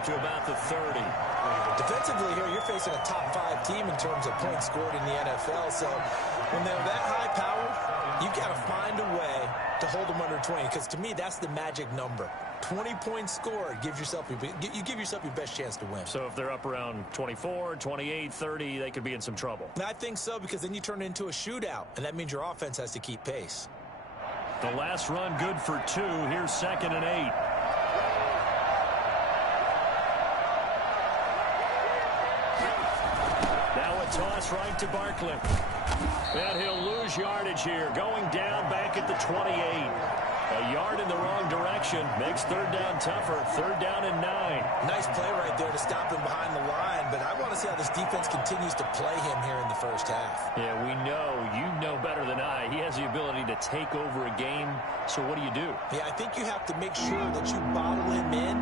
up to about the 30. Defensively here, you're facing a top 5 team in terms of points scored in the NFL. So when they're that high powered, you've got to find a way to hold them under 20. Because to me, that's the magic number. 20 points scored, you give yourself your best chance to win. So if they're up around 24, 28, 30, they could be in some trouble. I think so, because then you turn it into a shootout, and that means your offense has to keep pace. The last run good for 2. Here's 2nd and 8. Now a toss right to Barkley. And he'll lose yardage here. Going down back at the 28. A yard in the wrong direction. Makes 3rd down tougher. 3rd down and 9. Nice play right there to stop him behind the line. But I want to see how this defense continues to play him here in the first half. Yeah, we know. You know better than I. He has the ability to take over a game. So what do you do? Yeah, I think you have to make sure that you bottle him in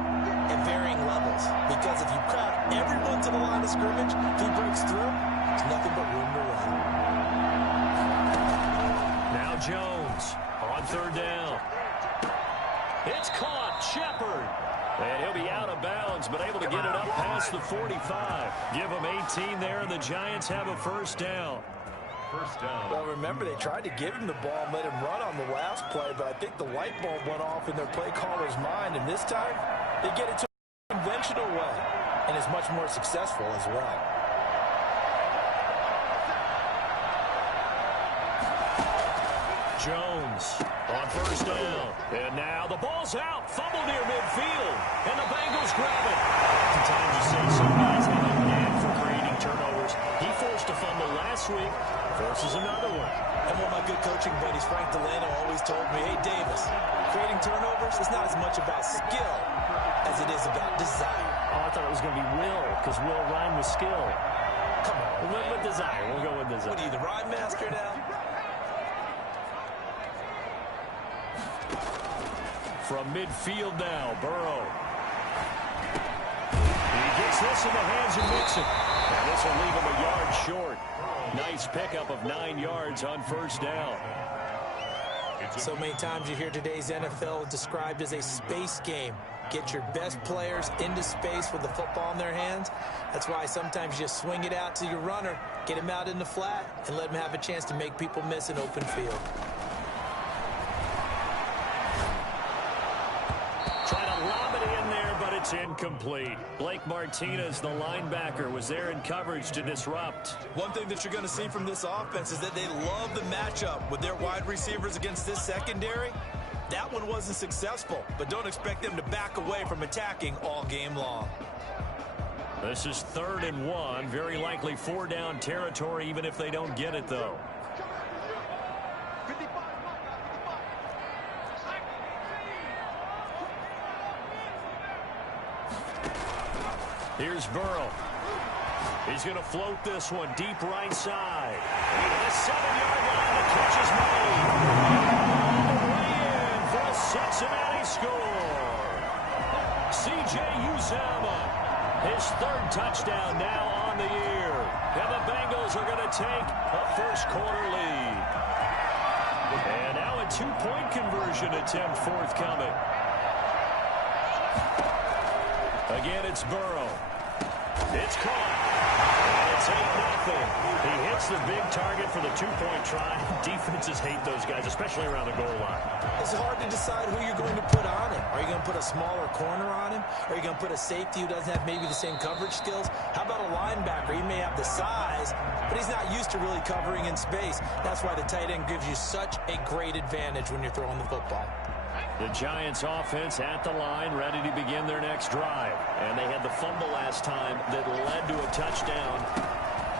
at varying levels. Because if you crowd everyone to the line of scrimmage, if he breaks through, there's nothing but room to run. Now Jones on 3rd down. It's caught. Shepard. And he'll be out of bounds, but able to get it up past the 45. Give him 18 there, and the Giants have a 1st down. Well, remember, they tried to give him the ball and let him run on the last play, but I think the light bulb went off in their play caller's mind, and this time they get it to a conventional way, and it's much more successful as well. Jones on 1st down. And now the ball's out. Fumble near midfield. And the Bengals grab it. Sometimes you say some guys have a knack for creating turnovers. He forced a fumble last week. Forces another one. And one of my good coaching buddies, Frank Delano, always told me, hey, Davis, creating turnovers is not as much about skill as it is about desire. Oh, I thought it was going to be will, because will rhyme with skill. Come on, We'll go with desire. We'll go with desire. What are you, the rhyme master now? From midfield now, Burrow. He gets this in the hands of Mixon. And this will leave him a yard short. Nice pickup of 9 yards on 1st down. So many times you hear today's NFL described as a space game. Get your best players into space with the football in their hands. That's why sometimes you just swing it out to your runner, get him out in the flat, and let him have a chance to make people miss an open field. It's incomplete. Blake Martinez, the linebacker, was there in coverage to disrupt. One thing that you're going to see from this offense is that they love the matchup with their wide receivers against this secondary. That one wasn't successful, but don't expect them to back away from attacking all game long. This is 3rd and 1. Very likely 4-down territory, even if they don't get it, though. Here's Burrow. He's going to float this one deep right side. And a 7-yard line. The catch is made. Way in for a Cincinnati score. C.J. Uzomah. His 3rd touchdown now on the year. And the Bengals are going to take a first-quarter lead. And now a 2-point conversion attempt forthcoming. Again, it's Burrow. It's caught. And it's 8-0. He hits the big target for the 2-point try. Defenses hate those guys, especially around the goal line. It's hard to decide who you're going to put on him. Are you going to put a smaller corner on him? Are you going to put a safety who doesn't have maybe the same coverage skills? How about a linebacker? He may have the size, but he's not used to really covering in space. That's why the tight end gives you such a great advantage when you're throwing the football. The Giants offense at the line, ready to begin their next drive. And they had the fumble last time that led to a touchdown.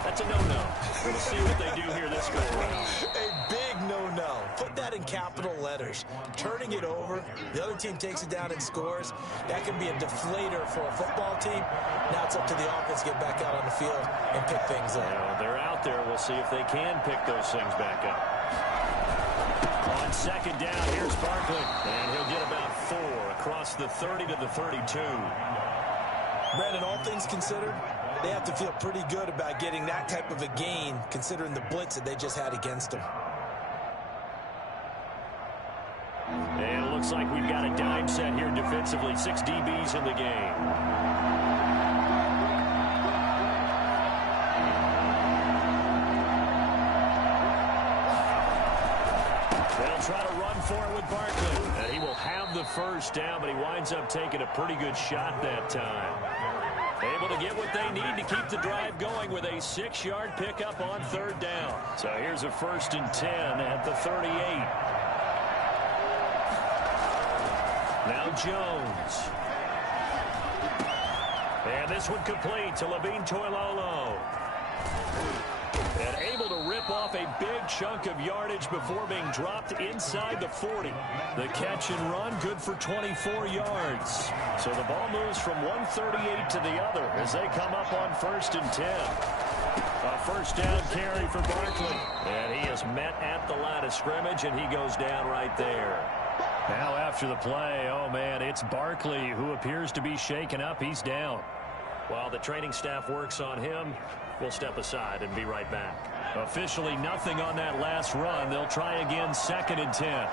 That's a no-no. We'll see what they do here this go around. A big no-no. Put that in capital letters. Turning it over, the other team takes it down and scores. That can be a deflator for a football team. Now it's up to the offense to get back out on the field and pick things up. Yeah, they're out there. We'll see if they can pick those things back up. On 2nd down, here's Barkley. And he'll get about 4 across the 30 to the 32. Brandon, all things considered, they have to feel pretty good about getting that type of a gain, considering the blitz that they just had against them. And it looks like we've got a dime set here defensively. 6 DBs in the game. They'll try to run for it with Barkley. And he will have the first down, but he winds up taking a pretty good shot that time. Able to get what they need to keep the drive going with a 6-yard pickup on third down. So here's a 1st and 10 at the 38. Now Jones. And this one complete to Levine Toilolo. And able to rip off a big chunk of yardage before being dropped inside the 40. The catch and run good for 24 yards. So the ball moves from 138 to the other as they come up on 1st and 10. A first down carry for Barkley. And he is met at the line of scrimmage, and he goes down right there. Now after the play, oh man, it's Barkley who appears to be shaken up. He's down. While the training staff works on him, we'll step aside and be right back. Officially nothing on that last run. They'll try again, 2nd and 10.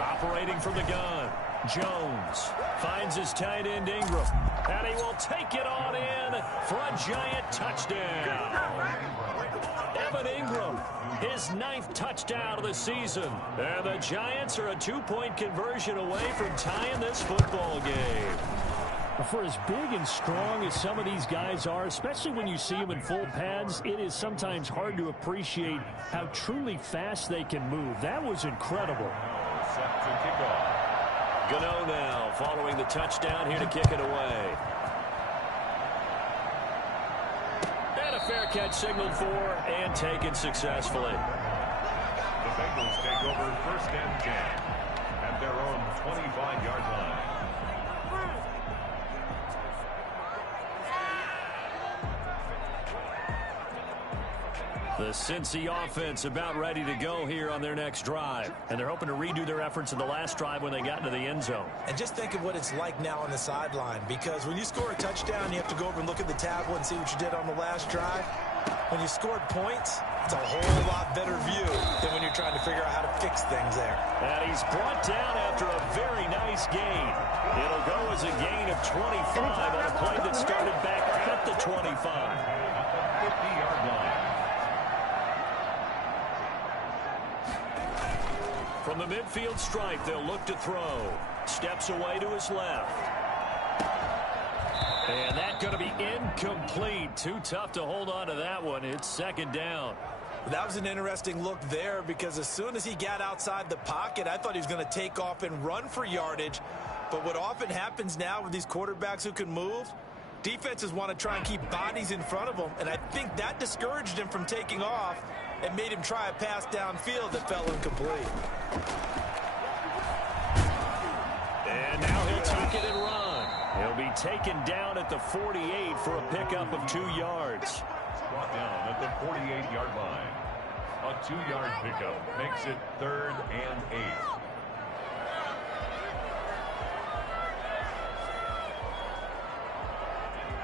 Operating from the gun, Jones finds his tight end Ingram, and he will take it on in for a giant touchdown. Evan Ingram, his 9th touchdown of the season, and the Giants are a 2-point conversion away from tying this football game. For as big and strong as some of these guys are, especially when you see them in full pads, it is sometimes hard to appreciate how truly fast they can move. That was incredible. Set to kick off. Gano now following the touchdown here to kick it away. And a fair catch signaled for and taken successfully. The Bengals take over 1st and 10 at their own 25-yard line. The Cincy offense about ready to go here on their next drive. And they're hoping to redo their efforts in the last drive when they got into the end zone. And just think of what it's like now on the sideline, because when you score a touchdown, you have to go over and look at the tablet and see what you did on the last drive. When you scored points, it's a whole lot better view than when you're trying to figure out how to fix things there. And he's brought down after a very nice gain. It'll go as a gain of 25 on a play that started back at the 25. 50-yard line. From the midfield stripe, they'll look to throw. Steps away to his left. And that's going to be incomplete. Too tough to hold on to that one. It's 2nd down. That was an interesting look there, because as soon as he got outside the pocket, I thought he was going to take off and run for yardage. But what often happens now with these quarterbacks who can move, defenses want to try and keep bodies in front of them. And I think that discouraged him from taking off and made him try a pass downfield that fell incomplete. And now he'll tuck it and run. He'll be taken down at the 48 for a pickup of 2 yards. Brought down at the 48-yard line. A 2-yard pickup makes it 3rd and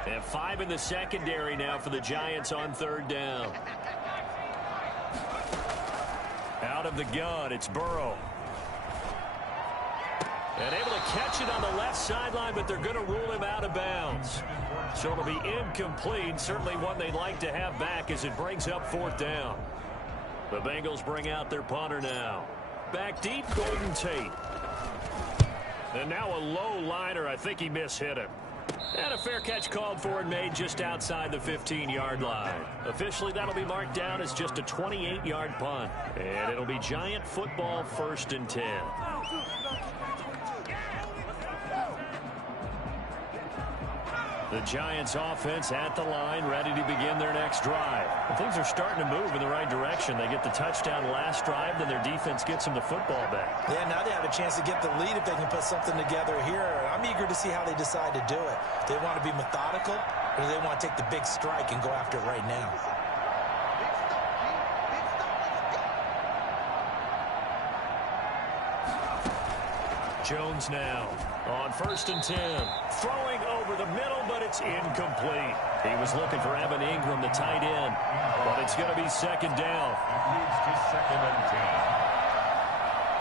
8. And 5 in the secondary now for the Giants on 3rd down. Out of the gun, it's Burrow. And able to catch it on the left sideline, but they're going to rule him out of bounds. So it'll be incomplete. Certainly one they'd like to have back as it brings up 4th down. The Bengals bring out their punter now. Back deep, Golden Tate. And now a low liner. I think he mishit him. And a fair catch called for and made just outside the 15-yard line. Officially, that'll be marked down as just a 28-yard punt. And it'll be Giant football 1st and 10. The Giants offense at the line, ready to begin their next drive. And things are starting to move in the right direction. They get the touchdown last drive, then their defense gets them the football back. Yeah, now they have a chance to get the lead if they can put something together here. I'm eager to see how they decide to do it. Do they want to be methodical, or do they want to take the big strike and go after it right now? Jones now on 1st and 10. Throwing over the middle, but it's incomplete. He was looking for Evan Ingram, the tight end, but it's going to be 2nd down. Leads to 2nd and 10.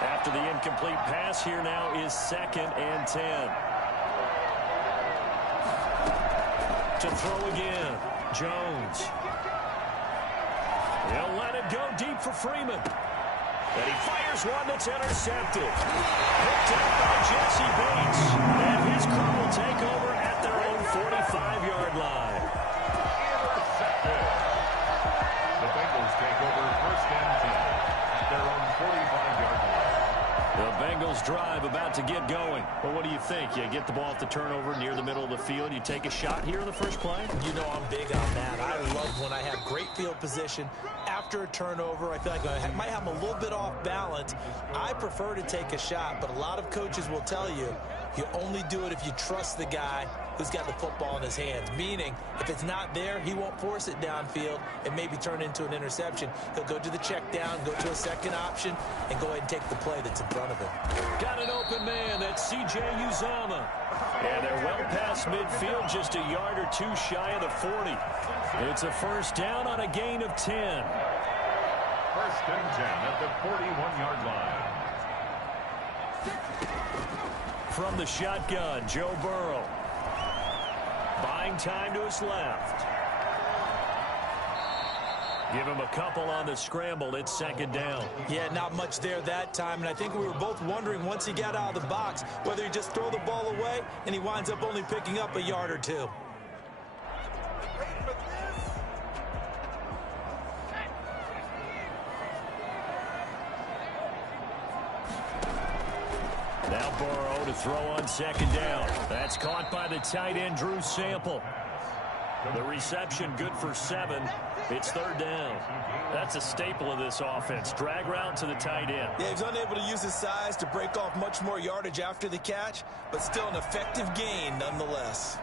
After the incomplete pass, here now is 2nd and 10. To throw again, Jones. He'll let it go deep for Freeman. And he fires one that's intercepted. Picked up by Jesse Bates. And his crew will take over at their own 45-yard line. Intercepted. The Bengals take over 1st and 10 at their own 45-yard line. The Bengals drive about to get going. Well, what do you think? You get the ball off the turnover near the middle of the field. You take a shot here in the first play? You know I'm big on that. I love when I have great field position. After a turnover, I feel like I might have them a little bit off balance. I prefer to take a shot, but a lot of coaches will tell you, you only do it if you trust the guy who's got the football in his hands. Meaning, if it's not there, he won't force it downfield and maybe turn into an interception. He'll go to the check down, go to a second option, and go ahead and take the play that's in front of him. Got an open man. That's C.J. Uzomah. And they're well past midfield, just a yard or two shy of the 40. It's a 1st down on a gain of 10. 1st and 10 at the 41-yard line. From the shotgun, Joe Burrow. Buying time to his left. Give him a couple on the scramble. It's 2nd down. Yeah, not much there that time, and I think we were both wondering once he got out of the box whether he just throw the ball away and he winds up only picking up a yard or two. Now Burrow to throw on 2nd down. That's caught by the tight end, Drew Sample. The reception good for 7. It's 3rd down. That's a staple of this offense. Drag route to the tight end. Yeah, he's unable to use his size to break off much more yardage after the catch, but still an effective gain nonetheless.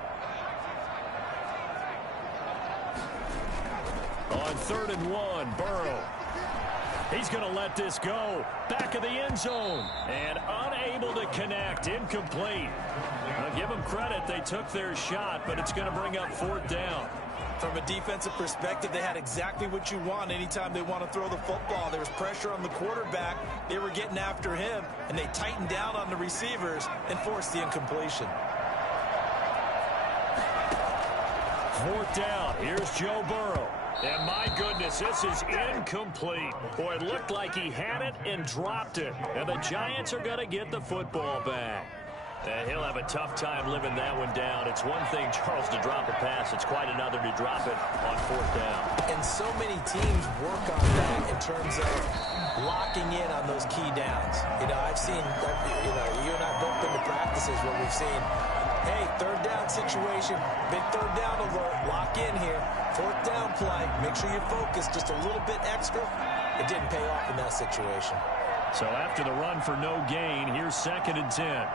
On 3rd and 1, Burrow. He's going to let this go. Back of the end zone. And unable to connect. Incomplete. I'll give them credit. They took their shot, but it's going to bring up 4th down. From a defensive perspective, they had exactly what you want anytime they want to throw the football. There was pressure on the quarterback. They were getting after him, and they tightened down on the receivers and forced the incompletion. 4th down. Here's Joe Burrow. And my goodness, this is incomplete. Boy, it looked like he had it and dropped it. And the Giants are going to get the football back. And he'll have a tough time living that one down. It's one thing, Charles, to drop a pass. It's quite another to drop it on 4th down. And so many teams work on that in terms of locking in on those key downs. You know, I've seen, you and I both been to practices where we've seen, hey, 3rd down situation, big 3rd down alert, lock in here. 4th down play, make sure you focus just a little bit extra. It didn't pay off in that situation. So after the run for no gain, here's 2nd and 10.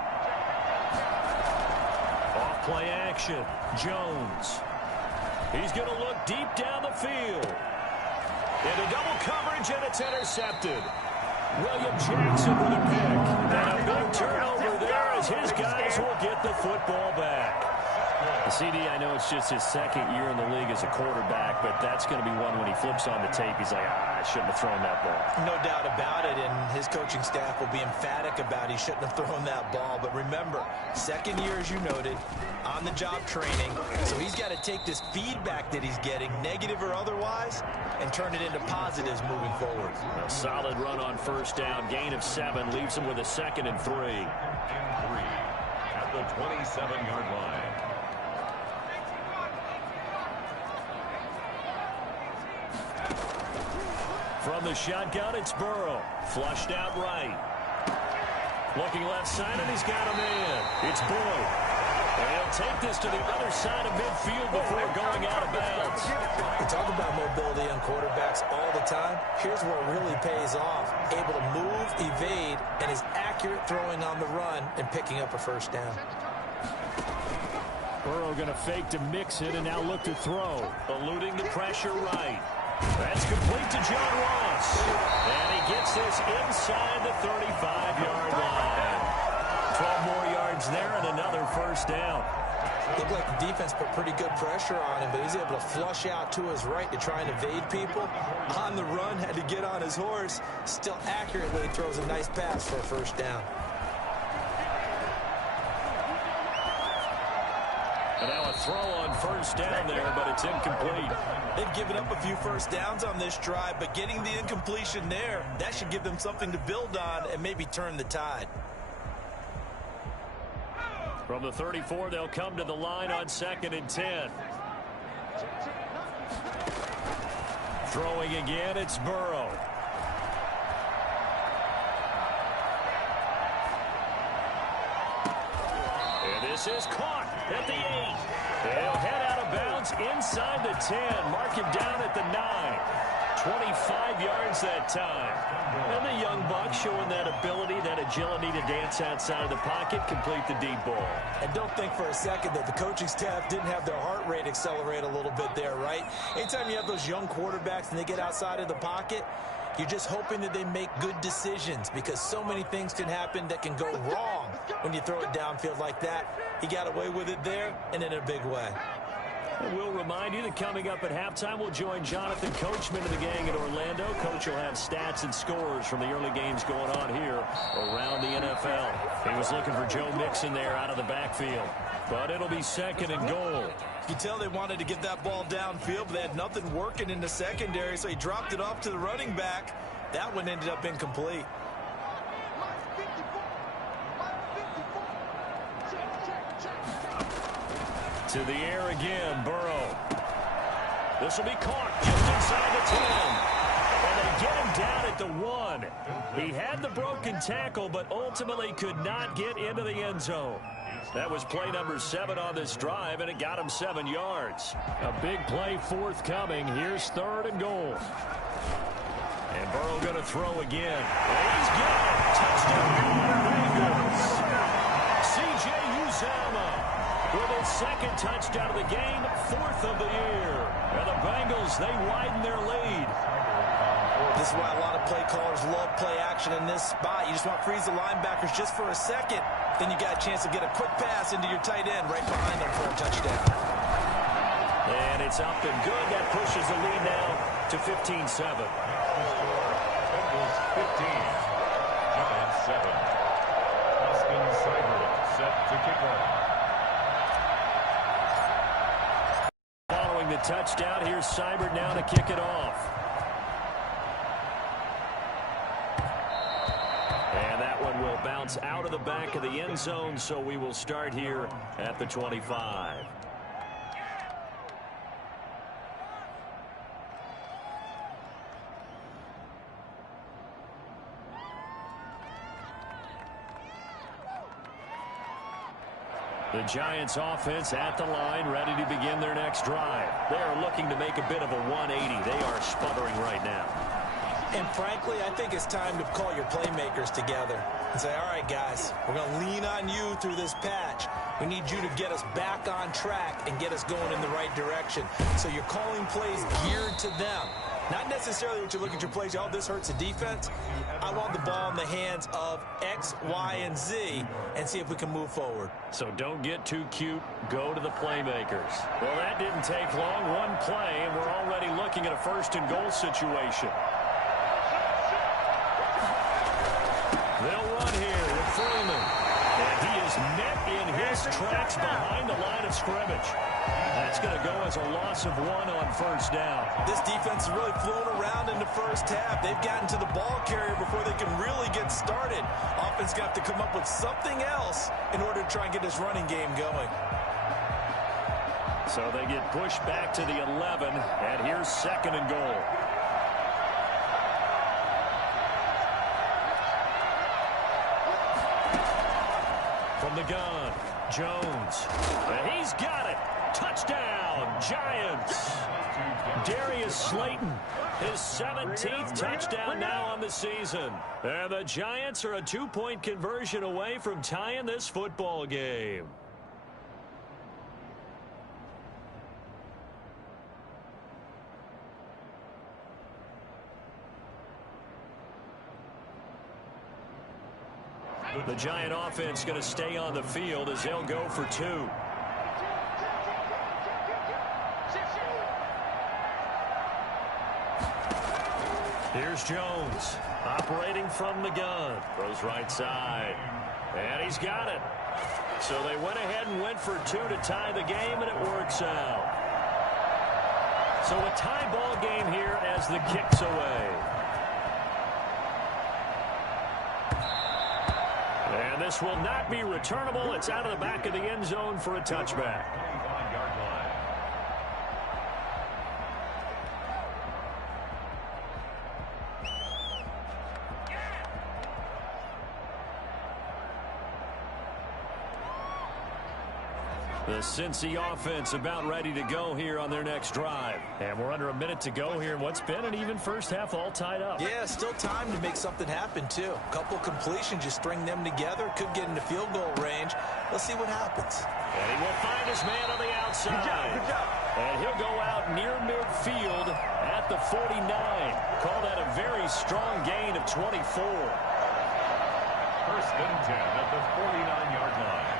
Play action. Jones. He's going to look deep down the field. Into double coverage, and it's intercepted. William Jackson with a pick. And a big turnover there as his guys will get the football back. The CD, I know it's just his 2nd year in the league as a quarterback, but that's going to be one when he flips on the tape. He's like, I shouldn't have thrown that ball. No doubt about it, and his coaching staff will be emphatic about he shouldn't have thrown that ball. But remember, 2nd year, as you noted, on-the-job training. So he's got to take this feedback that he's getting, negative or otherwise, and turn it into positives moving forward. A solid run on 1st down. Gain of 7 leaves him with a 2nd and 3. At the 27-yard line. From the shotgun, it's Burrow. Flushed out right. Looking left side, and he's got a man. It's Boyd. And he'll take this to the other side of midfield before going out of bounds. We talk about mobility on quarterbacks all the time. Here's where it really pays off. Able to move, evade, and is accurate throwing on the run and picking up a 1st down. Burrow going to fake to mix it and now look to throw. Eluding the pressure right. That's complete to John Ross. And he gets this inside the 35-yard line. 12 more yards there and another first down. Looked like the defense put pretty good pressure on him, but he's able to flush out to his right to try and evade people. On the run, had to get on his horse. Still accurately throws a nice pass for a first down. And now a throw on first down there, but it's incomplete. They've given up a few first downs on this drive, but getting the incompletion there, that should give them something to build on and maybe turn the tide. From the 34, they'll come to the line on 2nd and 10. Throwing again, it's Burrow. And this is caught at the 8. He'll head out of bounds inside the 10. Mark him down at the 9. 25 yards that time. And the young buck showing that ability, that agility to dance outside of the pocket, complete the deep ball. And don't think for a second that the coaching staff didn't have their heart rate accelerate a little bit there, right? Anytime you have those young quarterbacks and they get outside of the pocket, you're just hoping that they make good decisions because so many things can happen that can go wrong when you throw it downfield like that. He got away with it there and in a big way. And we'll remind you that coming up at halftime, we'll join Jonathan Coachman and the gang in Orlando. Coach will have stats and scores from the early games going on here around the NFL. He was looking for Joe Mixon there out of the backfield. But it'll be 2nd and goal. You can tell they wanted to get that ball downfield, but they had nothing working in the secondary, so he dropped it off to the running back. That one ended up incomplete. To the air again, Burrow. This will be caught just inside the 10. And they get him down at the 1. He had the broken tackle, but ultimately could not get into the end zone. That was play number 7 on this drive, and it got him 7 yards. A big play forthcoming. Here's 3rd and goal. And Burrow going to throw again. And he's got it. Touchdown, Bengals. C.J. Uzomah with his 2nd touchdown of the game, 4th of the year. And the Bengals, they widen their lead. This is why a lot of play callers love play action in this spot. You just want to freeze the linebackers just for a second. Then you got a chance to get a quick pass into your tight end right behind them for a touchdown. And it's up and good. That pushes the lead now to 15-7. Bengals 15. Up at 7. Austin Seibert set to kick off. Following the touchdown, here's Seibert now to kick it off. And that one will bounce out of the back of the end zone, so we will start here at the 25. The Giants offense at the line, ready to begin their next drive. They are looking to make a bit of a 180. They are sputtering right now. And frankly, I think it's time to call your playmakers together and say, all right, guys, we're going to lean on you through this patch. We need you to get us back on track and get us going in the right direction. So you're calling plays geared to them. Not necessarily what you look at your plays, oh, this hurts the defense. I want the ball in the hands of X, Y, and Z and see if we can move forward. So don't get too cute. Go to the playmakers. Well, that didn't take long. One play, and we're already looking at a 1st and goal situation. They'll run here with Freeman. And he is met in his tracks behind the line of scrimmage. That's going to go as a loss of 1 on 1st down. This defense has really flown around in the first half. They've gotten to the ball carrier before they can really get started. Offense got to come up with something else in order to try and get this running game going. So they get pushed back to the 11, and here's 2nd and goal. From the gun, Jones. And he's got it. Touchdown, Giants. Darius Slayton, his 17th touchdown now on the season. And the Giants are a 2-point conversion away from tying this football game. The Giant offense going to stay on the field as they'll go for 2. Here's Jones, operating from the gun. Throws right side. And he's got it. So they went ahead and went for 2 to tie the game, and it works out. So a tie ball game here as the kick's away. And this will not be returnable. It's out of the back of the end zone for a touchback. The Cincy offense about ready to go here on their next drive. And we're under a minute to go here in what's been an even first half, all tied up. Yeah, still time to make something happen, too. A couple completions, just string them together. Could get into field goal range. Let's see what happens. And he will find his man on the outside. Good job. And he'll go out near midfield at the 49. Call that a very strong gain of 24. First and 10 at the 49-yard line.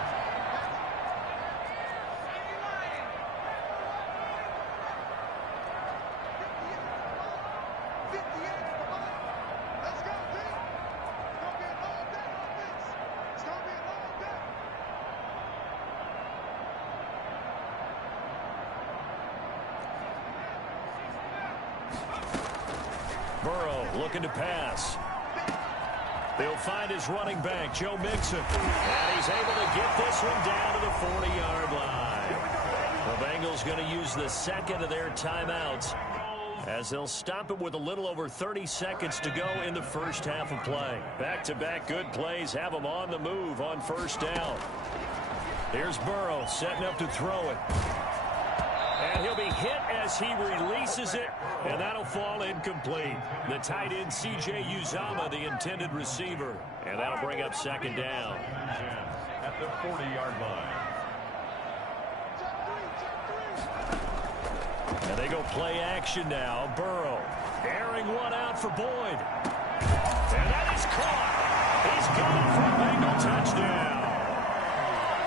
Burrow looking to pass. They'll find his running back, Joe Mixon. And he's able to get this one down to the 40-yard line. The Bengals going to use the second of their timeouts as they'll stop it with a little over 30 seconds to go in the first half of play. Back-to-back good plays have them on the move on first down. Here's Burrow setting up to throw it. And he'll be hit as he releases it, and that'll fall incomplete. The tight end, C.J. Uzomah, the intended receiver. And that'll bring up second down. At the 40-yard line. And they go play action now. Burrow airing one out for Boyd. And that is caught. He's got it for a Bengal touchdown.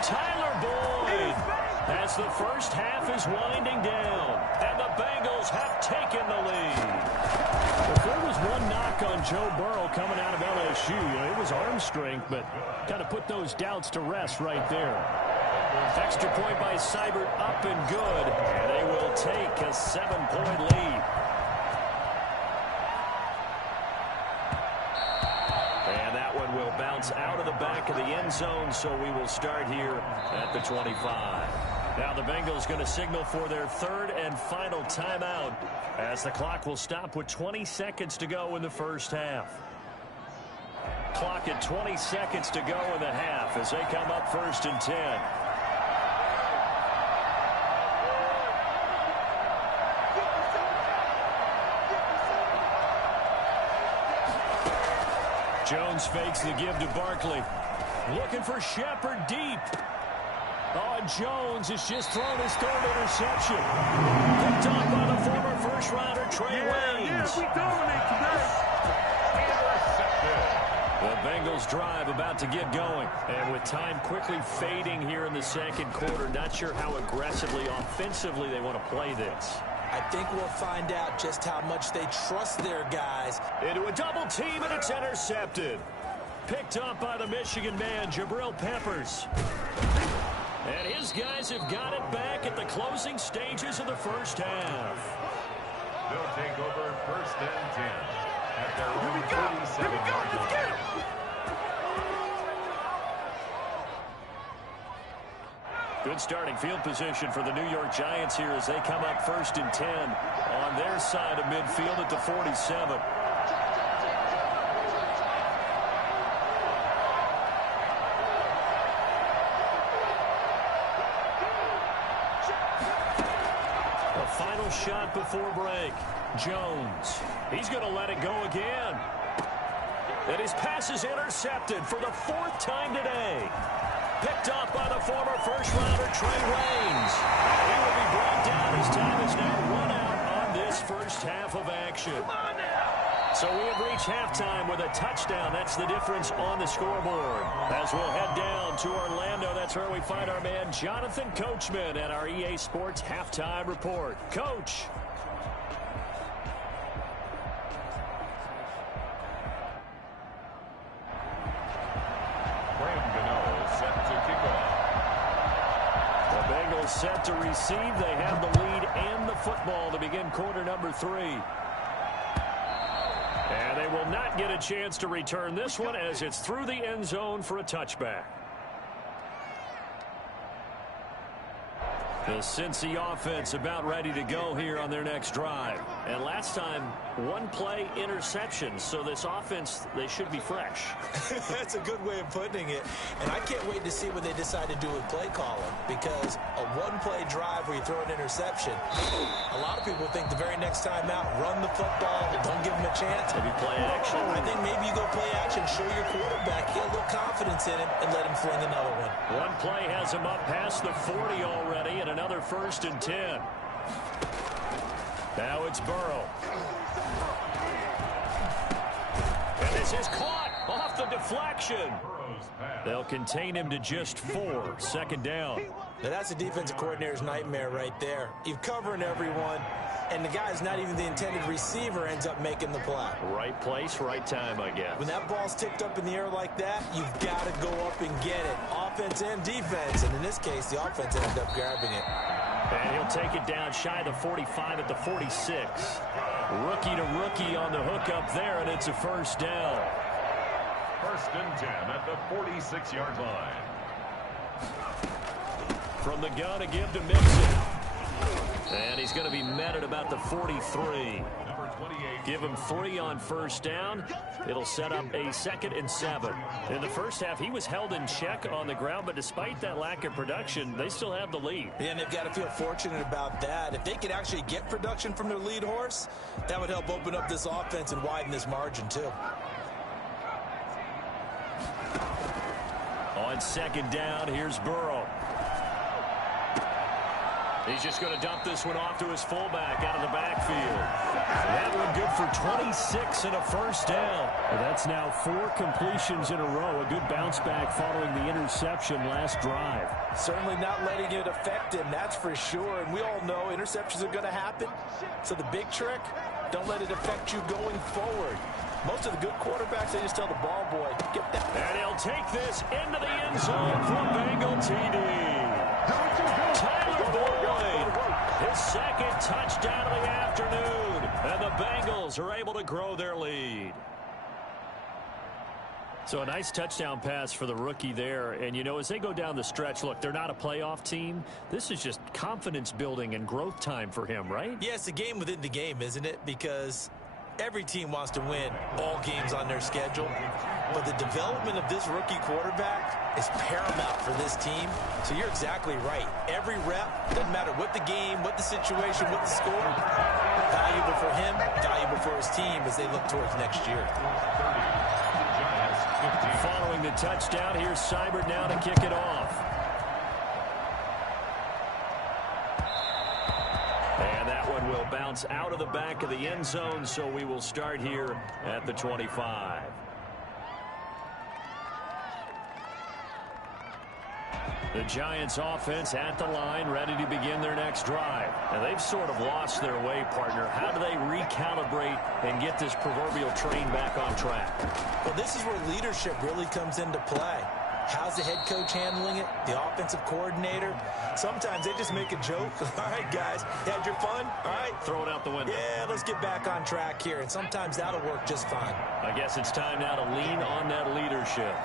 Tyler Boyd, as the first half is winding down, and the Bengals have taken the lead. If there was one knock on Joe Burrow coming out of LSU, it was arm strength, but kind of put those doubts to rest right there. Extra point by Seibert, up and good, and they will take a 7-point lead. And that one will bounce out of the back of the end zone, so we will start here at the 25. Now the Bengals going to signal for their third and final timeout as the clock will stop with 20 seconds to go in the first half. Clock at 20 seconds to go in the half as they come up first and 10. Jones fakes the give to Barkley. Looking for Shepard deep. Oh, Jones has just thrown his third interception. Picked up by the former first-rounder Trey Waynes. We dominate today. The Bengals drive about to get going. And with time quickly fading here in the second quarter, not sure how aggressively, offensively they want to play this. I think we'll find out just how much they trust their guys. Into a double team, and it's intercepted. Picked up by the Michigan man, Jabril Peppers. And his guys have got it back at the closing stages of the first half. They'll take over first and 10 at their own 47-yard line. Good starting field position for the New York Giants here as they come up first and 10 on their side of midfield at the 47. A final shot before break. Jones. He's going to let it go again. And his pass is intercepted for the fourth time today. Picked off by the former first-rounder Trey Waynes. He will be brought down as time is now run out on this first half of action. So we have reached halftime with a touchdown. That's the difference on the scoreboard. As we'll head down to Orlando, that's where we find our man Jonathan Coachman at our EA Sports Halftime Report. Coach. The Bengals set to receive. They have the lead and the football to begin quarter number 3. And they will not get a chance to return this one as it's through the end zone for a touchback. The Cincy offense about ready to go here on their next drive. And last time, one play interception. So this offense, they should be fresh. That's a good way of putting it. And I can't wait to see what they decide to do with play calling. Because a one-play drive where you throw an interception, a lot of people think the very next time out, run the football, don't give them a chance. Maybe play action. I think maybe you go play action, show your quarterback, get a little confidence in him, and let him fling another one. One play has him up past the 40 already, and another 1st and 10. Now it's Burrow. And this is caught off the deflection. They'll contain him to just 4. 2nd down. Now that's a defensive coordinator's nightmare right there. You're covering everyone, and the guy's not even the intended receiver ends up making the play. Right place, right time, I guess. When that ball's tipped up in the air like that, you've got to go up and get it. Offense and defense, and in this case, the offense ended up grabbing it. And he'll take it down shy of the 45 at the 46. Rookie to rookie on the hook up there, and it's a 1st down. 1st and 10 at the 46-yard line. From the gun to give to Mixon. And he's going to be met at about the 43. Give him 3 on 1st down. It'll set up a 2nd and 7. In the first half, he was held in check on the ground, but despite that lack of production, they still have the lead. Yeah, and they've got to feel fortunate about that. If they could actually get production from their lead horse, that would help open up this offense and widen this margin, too. On 2nd down, here's Burrow. He's just going to dump this one off to his fullback out of the backfield. That one good for 26 and a 1st down. Well, that's now 4 completions in a row. A good bounce back following the interception last drive. Certainly not letting it affect him, that's for sure. And we all know interceptions are going to happen. So the big trick, don't let it affect you going forward. Most of the good quarterbacks, they just tell the ball boy, get that. And he'll take this into the end zone for a Bengal TD. Tyler Boyd, his 2nd touchdown of the afternoon. And the Bengals are able to grow their lead. So a nice touchdown pass for the rookie there. And, you know, as they go down the stretch, look, they're not a playoff team. This is just confidence building and growth time for him, right? Yeah, it's a game within the game, isn't it? Because every team wants to win all games on their schedule. But the development of this rookie quarterback is paramount for this team. So you're exactly right. Every rep, doesn't matter what the game, what the situation, what the score, valuable for him, valuable for his team as they look towards next year. Following the touchdown, here's Seibert now to kick it off. And that one will bounce out of the back of the end zone, so we will start here at the 25. The Giants offense at the line, ready to begin their next drive. And they've sort of lost their way, partner. How do they recalibrate and get this proverbial train back on track? Well, this is where leadership really comes into play. How's the head coach handling it? The offensive coordinator? Sometimes they just make a joke. All right, guys, had your fun? All right. Throw it out the window. Yeah, let's get back on track here. And sometimes that'll work just fine. I guess it's time now to lean on that leadership.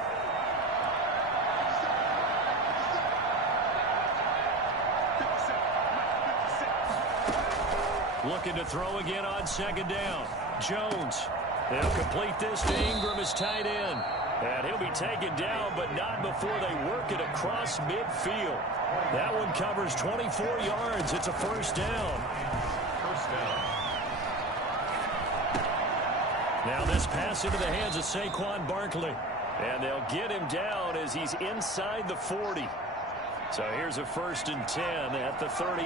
Looking to throw again on 2nd down. Jones. They'll complete this to Ingram as tight end. And he'll be taken down, but not before they work it across midfield. That one covers 24 yards. It's a 1st down. 1st down. Now this pass into the hands of Saquon Barkley. And they'll get him down as he's inside the 40. So here's a 1st and 10 at the 38.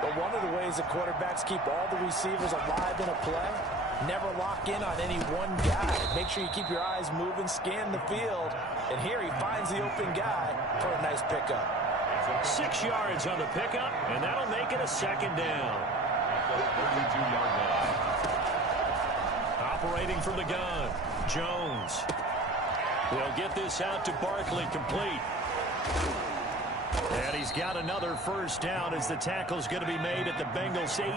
But one of the ways the quarterbacks keep all the receivers alive in a play Never lock in on any one guy. Make sure you keep your eyes moving, scan the field. And here he finds the open guy for a nice pickup. 6 yards on the pickup, and that'll make it a second down. 32-yard line. Operating from the gun, Jones. He'll get this out to Barkley, complete. And he's got another first down as the tackle's going to be made at the Bengals 18.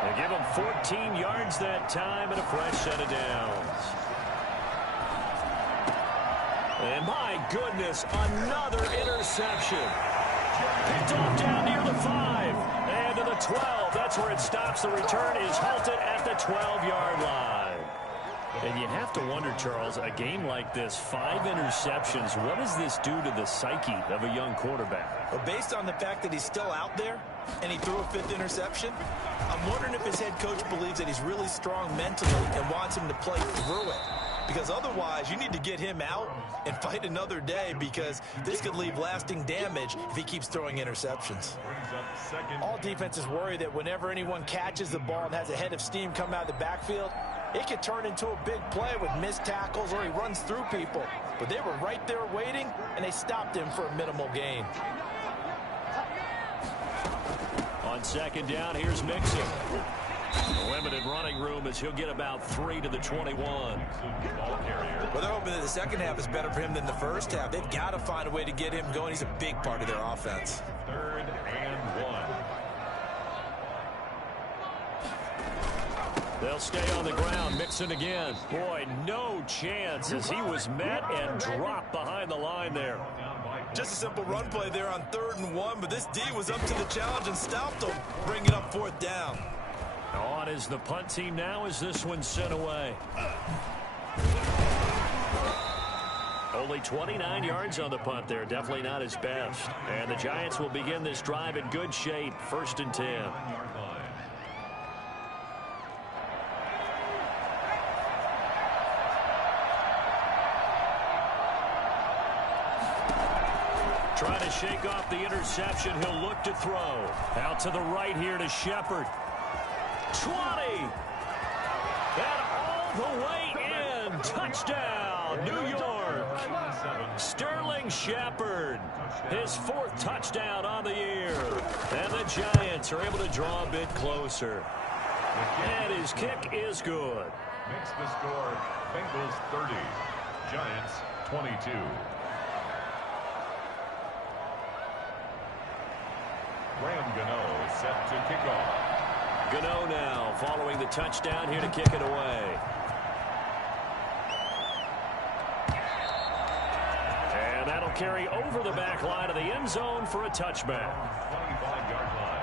They give him 14 yards that time and a fresh set of downs. And my goodness, another interception. Picked off down near the 5 and to the 12. That's where it stops. The return is halted at the 12-yard line. And you have to wonder, Charles, a game like this, 5 interceptions, what does this do to the psyche of a young quarterback? Well, based on the fact that he's still out there and he threw a 5th interception, I'm wondering if his head coach believes that he's really strong mentally and wants him to play through it. Because otherwise, you need to get him out and fight another day, because this could leave lasting damage if he keeps throwing interceptions. All defenses worry that whenever anyone catches the ball and has a head of steam come out of the backfield, it could turn into a big play with missed tackles or he runs through people. But they were right there waiting, and they stopped him for a minimal gain. On second down, here's Mixon. Limited running room as he'll get about 3 to the 21. Well, they're hoping that the second half is better for him than the first half. They've got to find a way to get him going. He's a big part of their offense. 3rd and 1. They'll stay on the ground. Mixon again. Boy, no chance as he was met and dropped behind the line there. Just a simple run play there on 3rd and 1, but this D was up to the challenge and stopped him, bringing up 4th down. On is the punt team now as this one's sent away. Only 29 yards on the punt there. Definitely not his best. And the Giants will begin this drive in good shape. 1st and 10. Trying to shake off the interception. He'll look to throw. Out to the right here to Shepard. 20. And all the way in. Touchdown, New York. Sterling Shepard. His 4th touchdown on the year. And the Giants are able to draw a bit closer. And his kick is good. Makes the score Bengals 30, Giants 22. Graham Gano set to kick off. Gano now following the touchdown here to kick it away. And that'll carry over the back line of the end zone for a touchback. 25-yard line.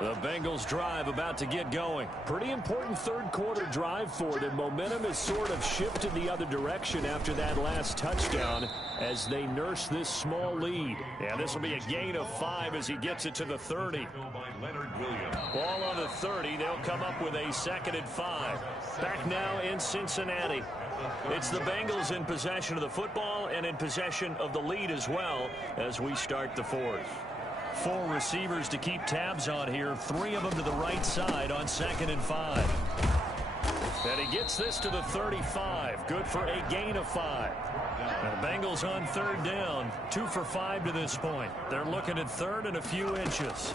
The Bengals drive about to get going. Pretty important 3rd quarter drive for them. Momentum has sort of shifted the other direction after that last touchdown as they nurse this small lead. And this will be a gain of 5 as he gets it to the 30. Ball on the 30. They'll come up with a 2nd and 5. Back now in Cincinnati. It's the Bengals in possession of the football and in possession of the lead as well as we start the 4th. 4 receivers to keep tabs on here. 3 of them to the right side on 2nd and 5. And he gets this to the 35. Good for a gain of 5. And the Bengals on 3rd down. 2 for 5 to this point. They're looking at 3rd and a few inches.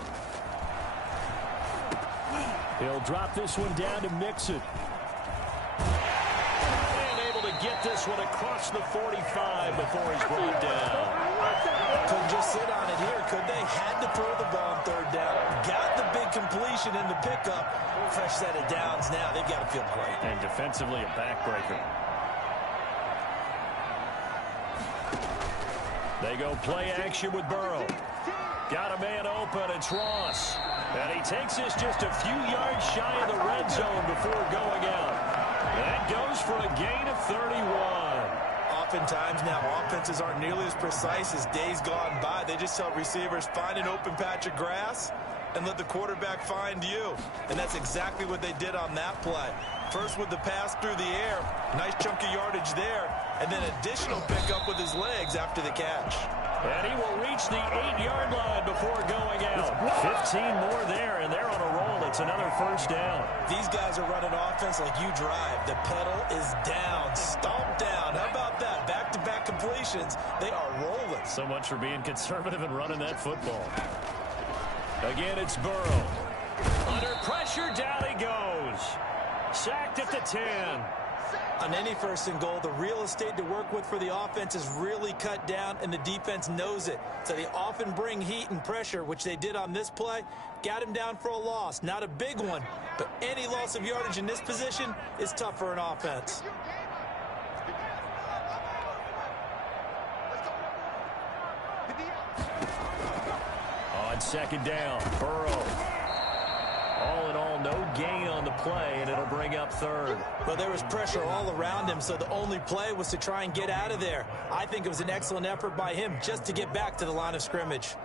He'll drop this one down to Mixon. And able to get this one across the 45 before he's brought down. Couldn't just sit on it here, could they? Had to throw the ball on 3rd down. Got the big completion in the pickup. Fresh set of downs now. They've got to feel great. And defensively a backbreaker. They go play action with Burrow. Got a man open. It's Ross. And he takes this just a few yards shy of the red zone before going out. That goes for a gain of 31. Oftentimes now, offenses aren't nearly as precise as days gone by. They just tell receivers, find an open patch of grass and let the quarterback find you. And that's exactly what they did on that play. First with the pass through the air, nice chunk of yardage there, and then additional pickup with his legs after the catch. And he will reach the 8-yard line before going out. 15 more there, and they're on a roll. It's another first down. These guys are running offense like you drive. The pedal is down, stomp down. How about that? Back-to-back completions. They are rolling. So much for being conservative and running that football. Again, it's Burrow. Under pressure, down he goes. Sacked at the 10. On any first and goal, the real estate to work with for the offense is really cut down, and the defense knows it. So they often bring heat and pressure, which they did on this play. Got him down for a loss. Not a big one, but any loss of yardage in this position is tough for an offense. On second down, Burrow. All in all, no gain on the play, and it'll bring up third. Well, there was pressure all around him, so the only play was to try and get out of there. I think it was an excellent effort by him just to get back to the line of scrimmage.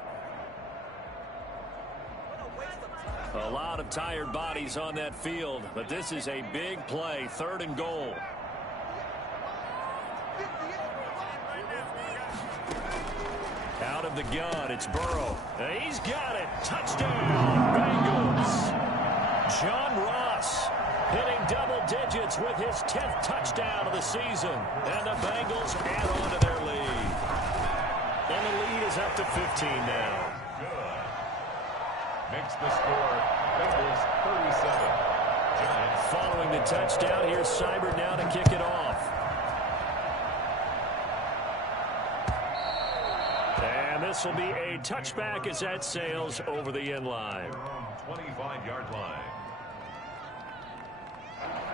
A lot of tired bodies on that field, but this is a big play, third and goal. Out of the gun, it's Burrow. He's got it. Touchdown, Bengals. John Ross hitting double digits with his 10th touchdown of the season. And the Bengals add on to their lead. And the lead is up to 15 now. Good. Makes the score Bengals 37. Giants. Following the touchdown, here's Seibert now to kick it off. And this will be a touchback as that sails over the end line. 25-yard line.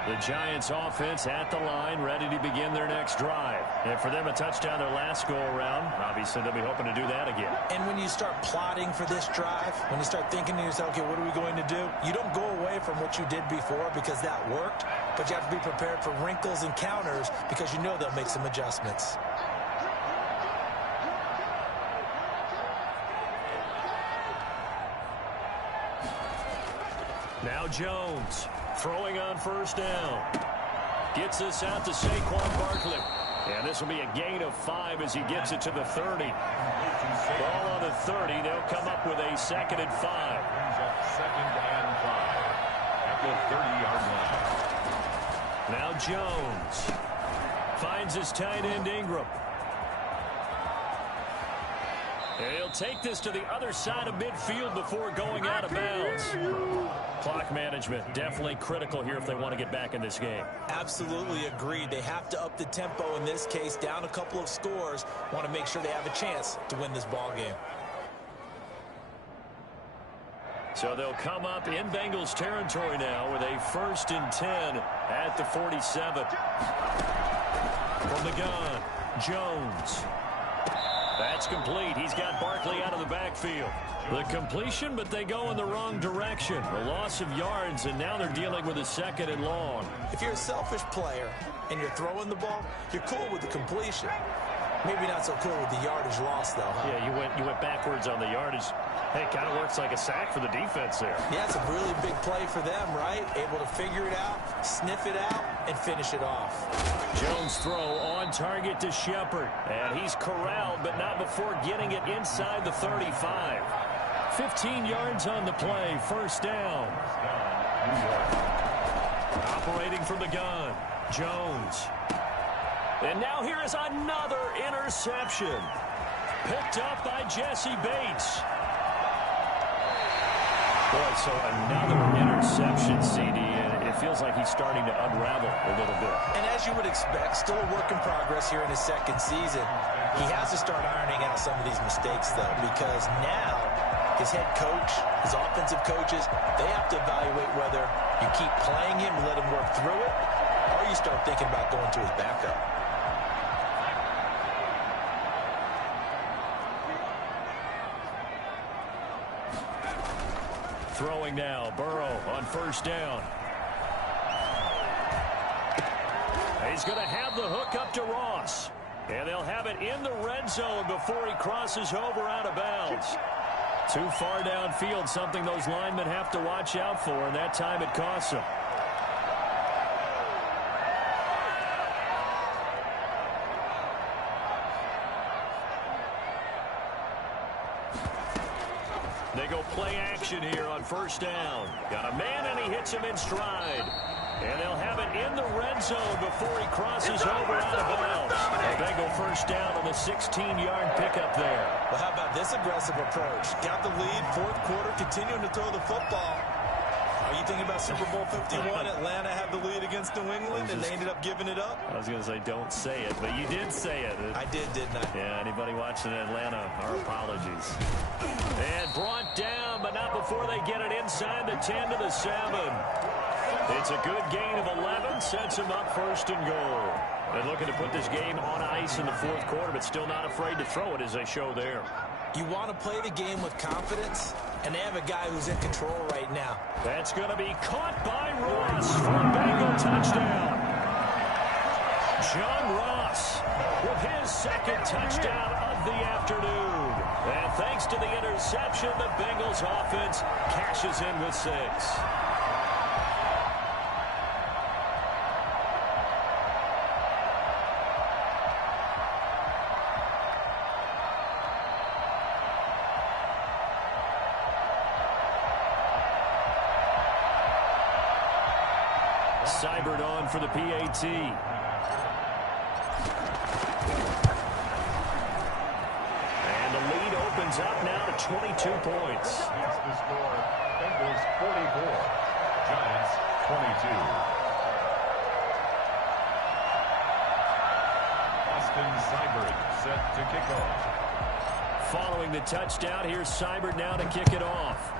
The Giants offense at the line, ready to begin their next drive. And for them, a touchdown their last go-around. Obviously, they'll be hoping to do that again. And when you start plotting for this drive, when you start thinking to yourself, okay, what are we going to do? You don't go away from what you did before because that worked, but you have to be prepared for wrinkles and counters because you know they'll make some adjustments. Now Jones throwing on first down. Gets this out to Saquon Barkley. And this will be a gain of 5 as he gets it to the 30. Ball on the 30. They'll come up with a 2nd and 5. Brings up 2nd and 5 at the 30-yard line. Now Jones finds his tight end Ingram. And he'll take this to the other side of midfield before going out of bounds. Clock management definitely critical here if they want to get back in this game. Absolutely agreed. They have to up the tempo in this case, down a couple of scores. Want to make sure they have a chance to win this ball game. So they'll come up in Bengals territory now with a 1st and 10 at the 47. From the gun, Jones. That's complete. He's got Barkley out of the backfield. The completion, but they go in the wrong direction. A loss of yards, and now they're dealing with a 2nd and long. If you're a selfish player and you're throwing the ball, you're cool with the completion. Maybe not so cool with the yardage loss, though, huh? Yeah, you went backwards on the yardage. Hey, kind of works like a sack for the defense there. Yeah, it's a really big play for them, right? Able to figure it out, sniff it out, and finish it off. Jones' throw on target to Shepard. And he's corralled, but not before getting it inside the 35. 15 yards on the play, first down. Operating from the gun, Jones. And now here is another interception. Picked up by Jesse Bates. Boy, so another interception, CD, and it feels like he's starting to unravel a little bit. And as you would expect, still a work in progress here in his 2nd season. He has to start ironing out some of these mistakes, though, because now his head coach, his offensive coaches, they have to evaluate whether you keep playing him and let him work through it, or you start thinking about going to his backup. Throwing now, Burrow on first down. He's going to have the hook up to Ross. And they'll have it in the red zone before he crosses over out of bounds. Too far downfield, something those linemen have to watch out for, and that time it costs them. They go play action here on first down. Got a man, and he hits him in stride. And they'll have it in the red zone before he crosses over out of bounds. A Bengal first down on the 16-yard pickup there. Well, how about this aggressive approach? Got the lead, fourth quarter, continuing to throw the football. Are you thinking about Super Bowl 51? Atlanta had the lead against New England, and they ended up giving it up? I was going to say, don't say it, but you did say it. I did, didn't I? Yeah, anybody watching Atlanta, our apologies. And brought down, but not before they get it inside the 10 to the 7. It's a good gain of 11, sets them up first and goal. They're looking to put this game on ice in the fourth quarter, but still not afraid to throw it as they show there. You want to play the game with confidence, and they have a guy who's in control right now. That's going to be caught by Ross for a Bengal touchdown. John Ross with his second touchdown of the afternoon. And thanks to the interception, the Bengals offense cashes in with 6. Seibert on for the PAT. And the lead opens up now to 22 points. That's the score. Bengals 44. Giants 22. Austin Seibert set to kick off. Following the touchdown, here's Seibert now to kick it off.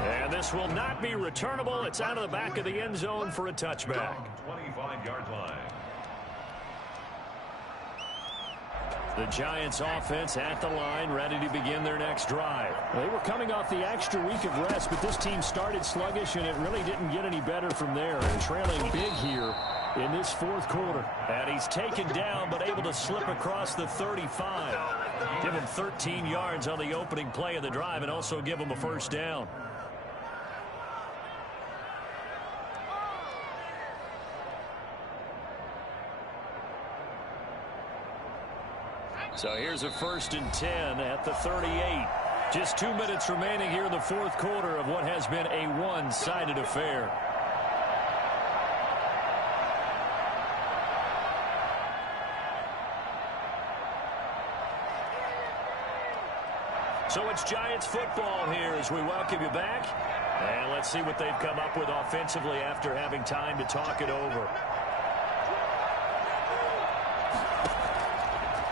And this will not be returnable. It's out of the back of the end zone for a touchback. 25-yard line. The Giants offense at the line, ready to begin their next drive. They were coming off the extra week of rest, but this team started sluggish, and it really didn't get any better from there. And trailing big here in this fourth quarter. And he's taken down, but able to slip across the 35. Give him 13 yards on the opening play of the drive, and also give him a first down. So here's a 1st and 10 at the 38. Just 2 minutes remaining here in the fourth quarter of what has been a one-sided affair. So it's Giants football here as we welcome you back. And let's see what they've come up with offensively after having time to talk it over.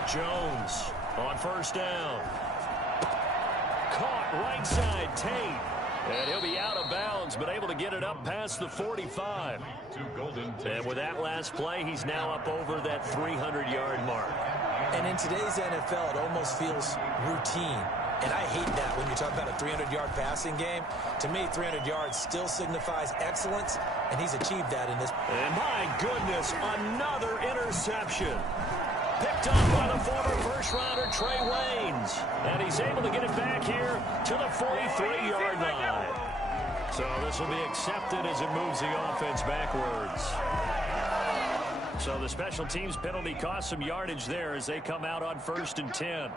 Jones on first down. Caught right side, Tate. And he'll be out of bounds, but able to get it up past the 45. And with that last play, he's now up over that 300-yard mark. And in today's NFL, it almost feels routine. And I hate that when you talk about a 300-yard passing game. To me, 300 yards still signifies excellence, and he's achieved that in this. And my goodness, another interception. Picked up by the former first-rounder Trey Waynes. And he's able to get it back here to the 43-yard line. So this will be accepted as it moves the offense backwards. So the special teams penalty cost some yardage there as they come out on 1st and 10.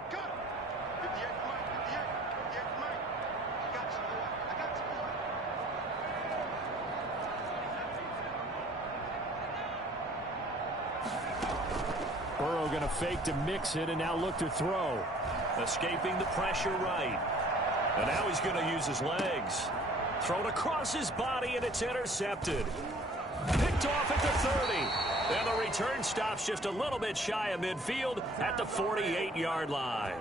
Burrow going to fake to mix it and now look to throw. Escaping the pressure right. And now he's going to use his legs. Thrown across his body, and it's intercepted. Picked off at the 30. And the return stops just a little bit shy of midfield at the 48-yard line.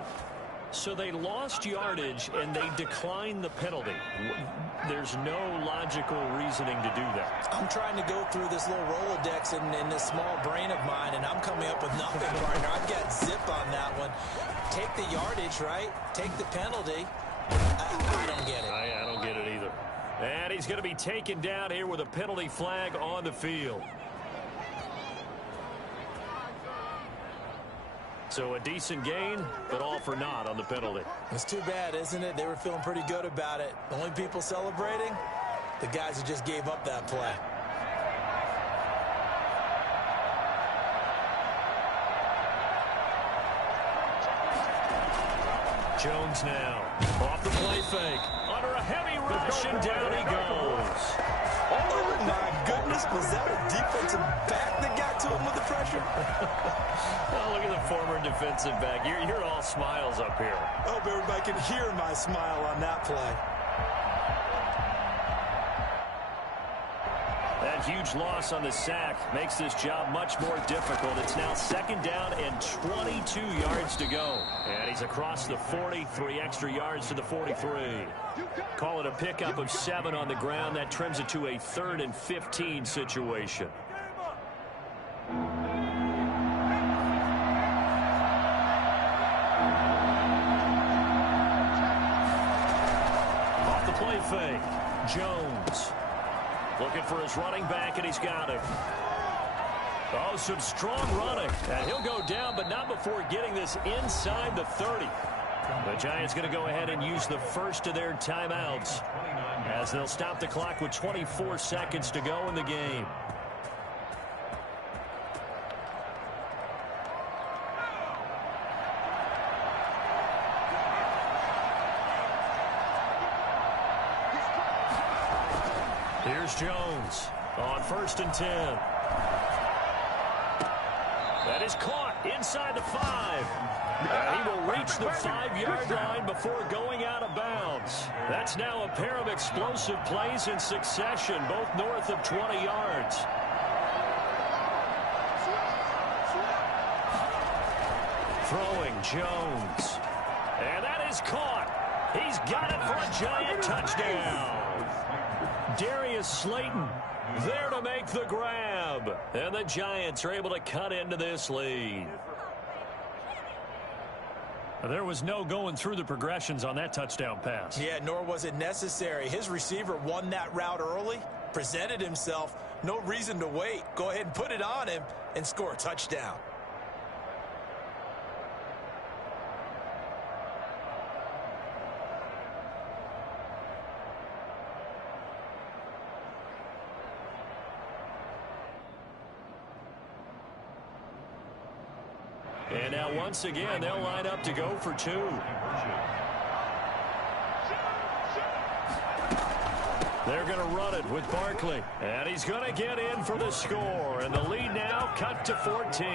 So they lost yardage, and they declined the penalty. There's no logical reasoning to do that. I'm trying to go through this little Rolodex in this small brain of mine, and I'm coming up with nothing, partner. I've got zip on that one. Take the yardage, right? Take the penalty. I don't get it. I don't get it either. And he's going to be taken down here with a penalty flag on the field. So a decent gain, but all for naught on the penalty. It's too bad, isn't it? They were feeling pretty good about it. The only people celebrating, the guys who just gave up that play. Jones now. Off the play fake. Under a heavy rush, and down he goes. Oh, my goodness. Was that a defensive back that got to him with the pressure? Oh, look at the former defensive back. You're all smiles up here. I hope everybody can hear my smile on that play. That huge loss on the sack makes this job much more difficult. It's now 2nd down and 22 yards to go. And he's across the 40, 3 extra yards to the 43. Call it a pickup of 7 on the ground. That trims it to a 3rd and 15 situation. Off the play fake, Jones. Looking for his running back, and he's got him. Oh, some strong running. And he'll go down, but not before getting this inside the 30. The Giants going to go ahead and use the first of their timeouts as they'll stop the clock with 24 seconds to go in the game. Here's Jones on 1st and 10. That is caught inside the 5. And he will reach the 5-yard line before going out of bounds. That's now a pair of explosive plays in succession, both north of 20 yards. Throwing Jones. And that is caught. He's got it for a Giant touchdown. Darius Slayton there to make the grab. And the Giants are able to cut into this lead. There was no going through the progressions on that touchdown pass. Yeah, nor was it necessary. His receiver won that route early, presented himself. No reason to wait. Go ahead and put it on him and score a touchdown. And now once again, they'll line up to go for 2. They're going to run it with Barkley. And he's going to get in for the score. And the lead now cut to 14.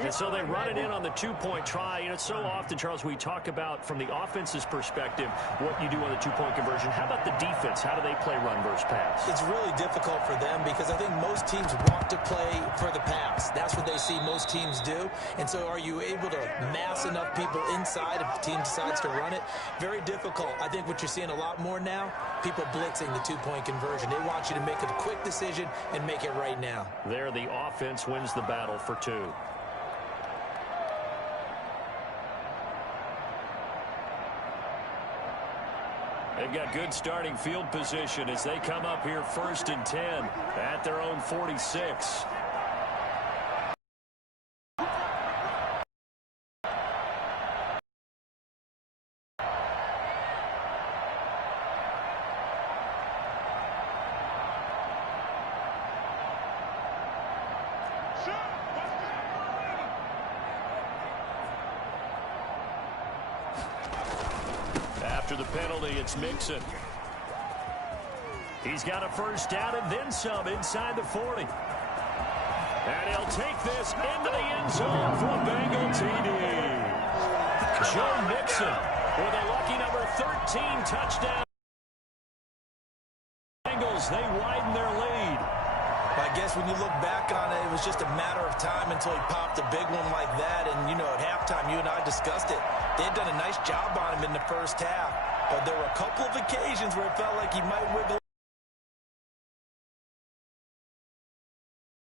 And so they run it in on the 2-point try. You know, so often, Charles, we talk about from the offense's perspective what you do on the 2-point conversion. How about the defense? How do they play run versus pass? It's really difficult for them because I think most teams want to play for the pass. That's what they see most teams do. And so are you able to mass enough people inside if the team decides to run it? Very difficult. I think what you're seeing a lot more now, people blitzing the 2-point conversion. They want you to make a quick decision and make it right now. There, the offense wins the battle for 2. They've got good starting field position as they come up here 1st and 10 at their own 46. After the penalty, it's Mixon. He's got a 1st down and then some inside the 40. And he'll take this into the end zone for a Bengal TD. Joe Mixon with a lucky number 13 touchdown. Bengals, they widen their lead. I guess when you look back on it, it was just a matter of time until he popped a big one like that. And, you know, at halftime, you and I discussed it. They had done a nice job on him in the 1st half. But there were a couple of occasions where it felt like he might wiggle.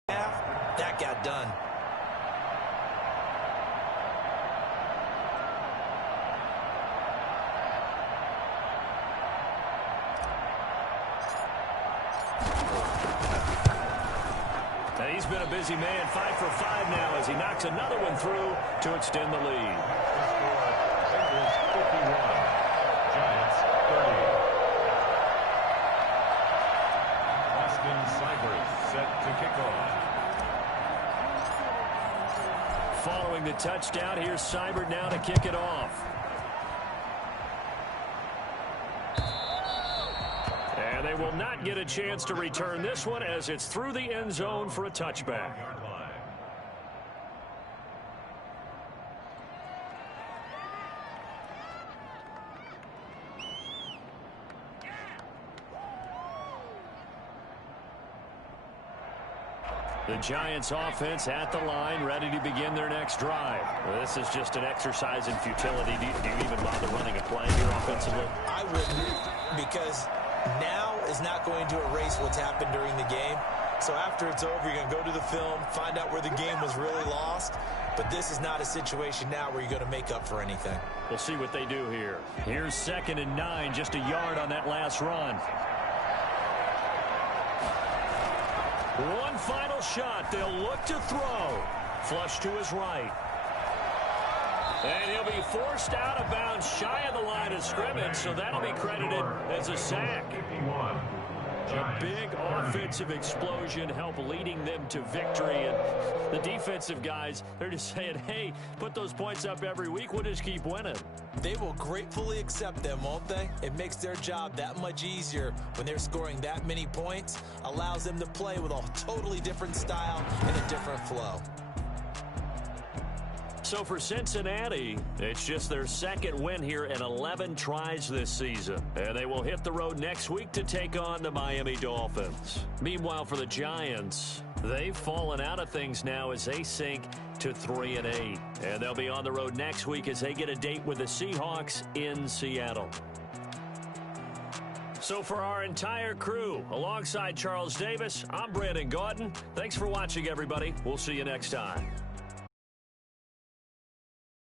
That got done. He's been a busy man, 5 for 5 now as he knocks another one through to extend the lead. The score, Bengals 51, Giants 30. Austin Cybers set to kick off. Following the touchdown, here's Seibert now to kick it off. they will not get a chance to return this one as it's through the end zone for a touchback. The Giants offense at the line, ready to begin their next drive. Well, this is just an exercise in futility. Do you even bother running a play here offensively? I wouldn't, because now is not going to erase what's happened during the game. So after it's over, you're going to go to the film, find out where the game was really lost. But this is not a situation now where you're going to make up for anything. We'll see what they do here. Here's 2nd and 9, just a yard on that last run. One final shot. They'll look to throw. Flush to his right. And he'll be forced out of bounds shy of the line of scrimmage, so that'll be credited as a sack. A big offensive explosion help leading them to victory. And the defensive guys, they're just saying, hey, put those points up every week. We'll just keep winning. They will gratefully accept them, won't they? It makes their job that much easier when they're scoring that many points. Allows them to play with a totally different style and a different flow. So for Cincinnati, it's just their 2nd win here in 11 tries this season. And they will hit the road next week to take on the Miami Dolphins. Meanwhile, for the Giants, they've fallen out of things now as they sink to 3-8. And they'll be on the road next week as they get a date with the Seahawks in Seattle. So for our entire crew, alongside Charles Davis, I'm Brandon Gaudin. Thanks for watching, everybody. We'll see you next time.